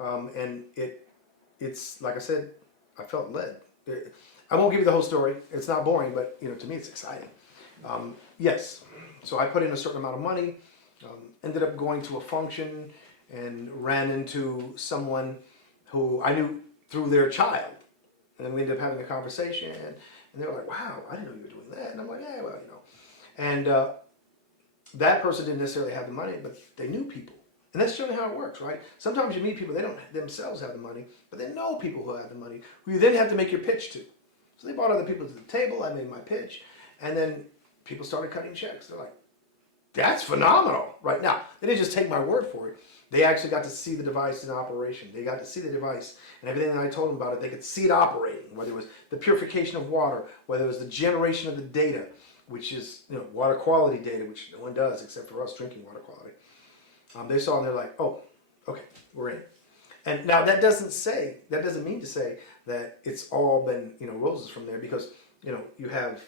And it's like I said, I felt led. I won't give you the whole story. It's not boring, but to me it's exciting. Yes, so I put in a certain amount of money, ended up going to a function and ran into someone who I knew through their child. And we ended up having a conversation, and they were like, wow, I didn't know you were doing that. And I'm like, yeah, well, And that person didn't necessarily have the money, but they knew people. And that's generally how it works, right? Sometimes you meet people, they don't themselves have the money, but they know people who have the money, who you then have to make your pitch to. So they brought other people to the table, I made my pitch, and then people started cutting checks. They're like, that's phenomenal, right? Now, they didn't just take my word for it. They actually got to see the device in operation. They got to see the device and everything that I told them about it. They could see it operating, whether it was the purification of water, whether it was the generation of the data, which is water quality data, which no one does except for us drinking water quality. They saw and they're like, oh, okay, we're in. And now that doesn't mean to say that it's all been roses from there, because you have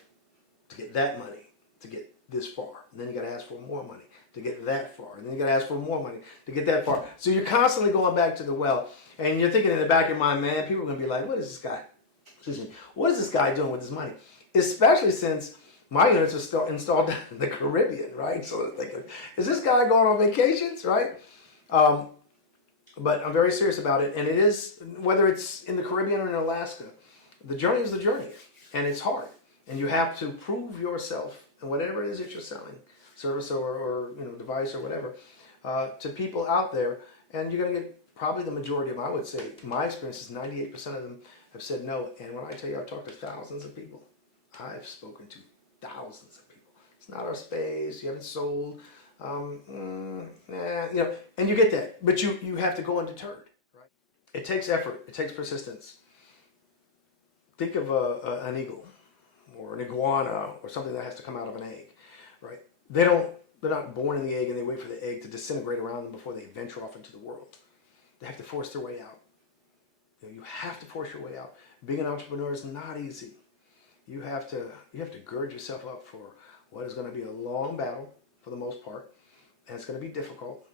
to get that money to get this far, and then you got to ask for more money to get that far, and then you got to ask for more money to get that far. So you're constantly going back to the well, and you're thinking in the back of your mind, man, people are going to be like, what is this guy? Excuse me. What is this guy doing with his money? Especially since my units are still installed down in the Caribbean, right? So they're thinking, is this guy going on vacations, right? But I'm very serious about it, and it is, whether it's in the Caribbean or in Alaska, the journey is the journey, and it's hard, and you have to prove yourself and whatever it is that you're selling, service or device or whatever, to people out there, and you're going to get probably the majority of them. I would say, my experience is 98% of them have said no, and when I tell you I've talked to thousands of people, I've spoken to thousands of people. It's not our space, you haven't sold, and you get that, but you have to go undeterred, right? It takes effort, it takes persistence. Think of an eagle or an iguana or something that has to come out of an egg, right? They're not born in the egg and they wait for the egg to disintegrate around them before they venture off into the world. They have to force their way out. You have to force your way out. Being an entrepreneur is not easy. You have to gird yourself up for what is going to be a long battle for the most part, and it's going to be difficult.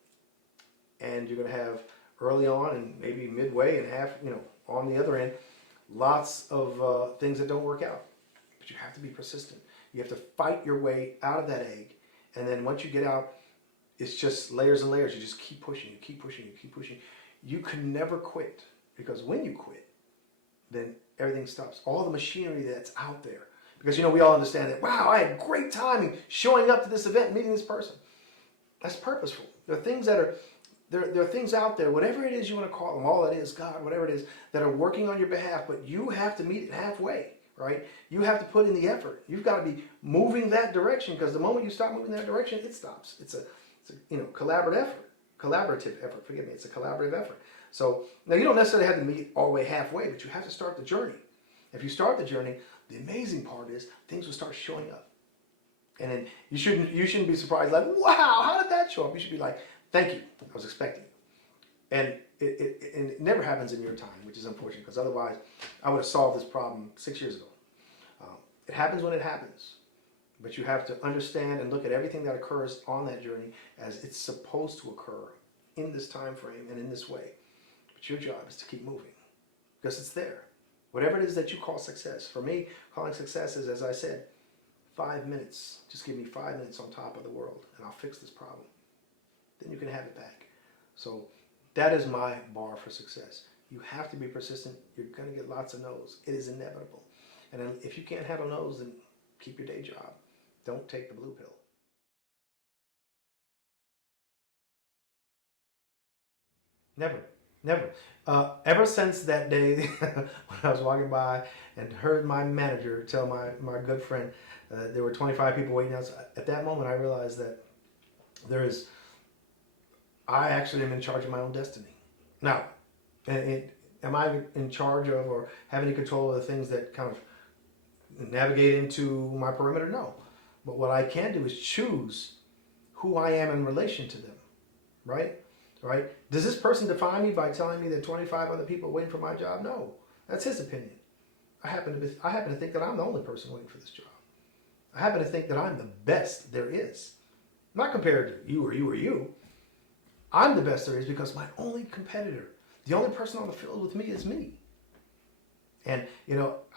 And you're going to have early on and maybe midway and half, on the other end, lots of things that don't work out. But you have to be persistent. You have to fight your way out of that egg. And then once you get out, it's just layers and layers. You just keep pushing, you keep pushing, you keep pushing. You can never quit, because when you quit, then everything stops. All the machinery that's out there. Because we all understand that, wow, I had great timing showing up to this event, meeting this person. That's purposeful. There are things that are, there are things out there, whatever it is you want to call them, all it is, God, whatever it is, that are working on your behalf, but you have to meet it halfway, right? You have to put in the effort. You've got to be moving that direction, because the moment you stop moving that direction, it stops. It's a collaborative effort. Forgive me. It's a collaborative effort. So now you don't necessarily have to meet all the way halfway, but you have to start the journey. If you start the journey, the amazing part is things will start showing up. And then you shouldn't be surprised, like, wow, how did that show up? You should be like, thank you, I was expecting you. And it never happens in your time, which is unfortunate, because otherwise I would have solved this problem 6 years ago. It happens when it happens. But you have to understand and look at everything that occurs on that journey as it's supposed to occur in this time frame and in this way. But your job is to keep moving, because it's there. Whatever it is that you call success. For me, calling success is, as I said, 5 minutes. Just give me 5 minutes on top of the world, and I'll fix this problem. Then you can have it back. So that is my bar for success. You have to be persistent. You're going to get lots of no's. It is inevitable. And then if you can't handle no's, then keep your day job. Don't take the blue pill. Never. Never. Ever since that day when I was walking by and heard my manager tell my good friend there were 25 people waiting outside, at that moment I realized that I actually am in charge of my own destiny. Now, am I in charge of or have any control of the things that kind of navigate into my perimeter? No. But what I can do is choose who I am in relation to them, right? Right? Does this person define me by telling me that 25 other people are waiting for my job? No. That's his opinion. I happen to think that I'm the only person waiting for this job. I happen to think that I'm the best there is. Not compared to you or you or you. I'm the best there is because my only competitor The only person on the field with me is me. And,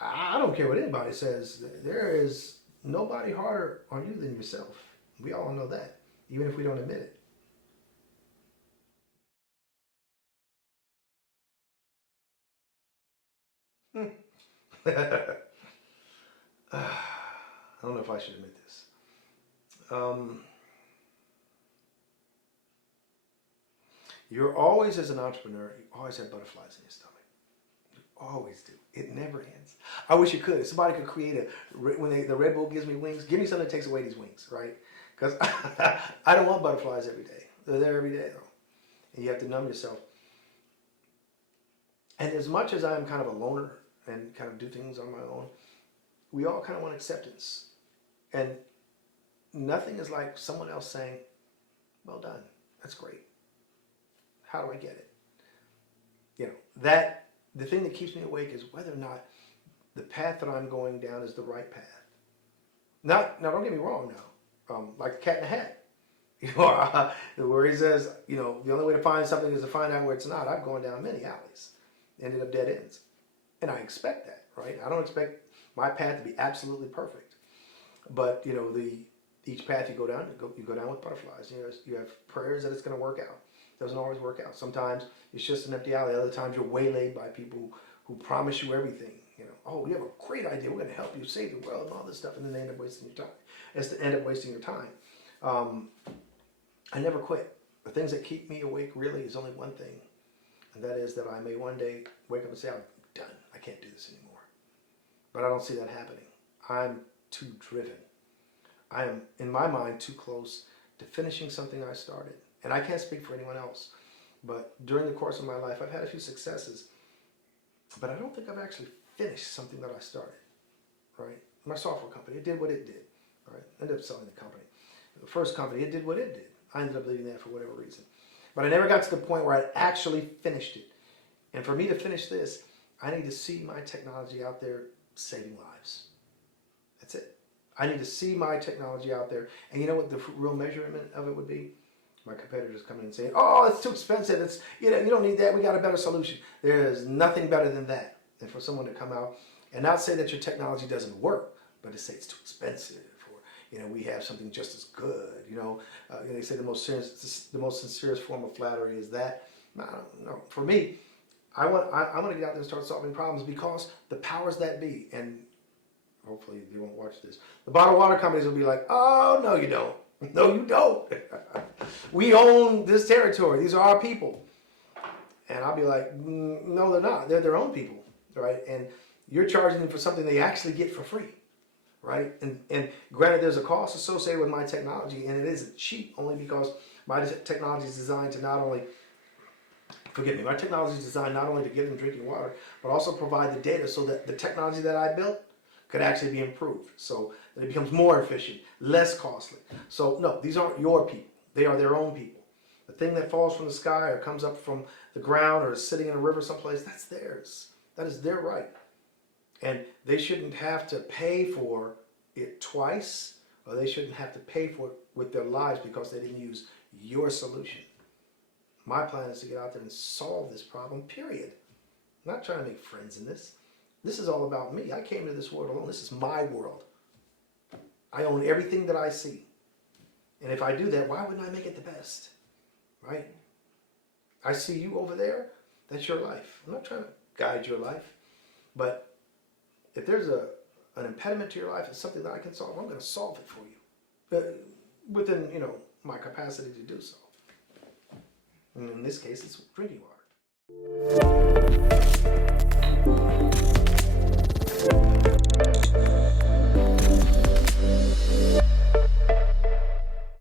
I don't care what anybody says. There is nobody harder on you than yourself. We all know that, even if we don't admit it. I don't know if I should admit this. You're always, as an entrepreneur, you always have butterflies in your stomach. You always do. It never ends. I wish it could. If somebody could create the Red Bull gives me wings, give me something that takes away these wings, right? Because I don't want butterflies every day. They're there every day, though. And you have to numb yourself. And as much as I'm kind of a loner and kind of do things on my own, we all kind of want acceptance. And nothing is like someone else saying, well done, that's great. How do I get it? The thing that keeps me awake is whether or not the path that I'm going down is the right path. Now don't get me wrong now. Like the Cat in the Hat. Where he says, the only way to find something is to find out where it's not. I've gone down many alleys, ended up dead ends. And I expect that, right? I don't expect my path to be absolutely perfect. But, each path you go down with butterflies. You have prayers that it's going to work out. It doesn't always work out. Sometimes it's just an empty alley. Other times you're waylaid by people who promise you everything. Oh, we have a great idea. We're going to help you save the world and all this stuff. And then they end up wasting your time. I never quit. The things that keep me awake really is only one thing. And that is that I may one day wake up and say, I'm done. I can't do this anymore. But I don't see that happening. I'm too driven. I am, in my mind, too close to finishing something I started. And I can't speak for anyone else. But during the course of my life, I've had a few successes. But I don't think I've actually finished something that I started. Right? My software company, it did what it did. Right? I ended up selling the company. The first company, it did what it did. I ended up leaving that for whatever reason. But I never got to the point where I actually finished it. And for me to finish this, I need to see my technology out there saving lives. That's it. I need to see my technology out there. And you know what the real measurement of it would be? My competitors coming in and saying, oh, it's too expensive. It's you don't need that. We got a better solution. There is nothing better than that. Than for someone to come out and not say that your technology doesn't work, but to say it's too expensive. We have something just as good. They say the most sincerest form of flattery is that. No. For me, I want to get out there and start solving problems because the powers that be, and hopefully they won't watch this, the bottled water companies will be like, oh, no, you don't. No, you don't. We own this territory. These are our people. And I'll be like, no, they're not. They're their own people, right? And you're charging them for something they actually get for free. Right? And granted, there's a cost associated with my technology, and it isn't cheap only because my technology is designed to not only, my technology is designed not only to give them drinking water, but also provide the data so that the technology that I built could actually be improved so that it becomes more efficient, less costly. So no, these aren't your people. They are their own people. The thing that falls from the sky or comes up from the ground or is sitting in a river someplace, that's theirs. That is their right. And they shouldn't have to pay for it twice, or they shouldn't have to pay for it with their lives because they didn't use your solution. My plan is to get out there and solve this problem, period. I'm not trying to make friends in this. This is all about me. I came to this world alone. This is my world. I own everything that I see. And if I do that, why wouldn't I make it the best? Right? I see you over there. That's your life. I'm not trying to guide your life. But if there's an impediment to your life, it's something that I can solve, I'm going to solve it for you. Within, my capacity to do so. And in this case, it's drinking water.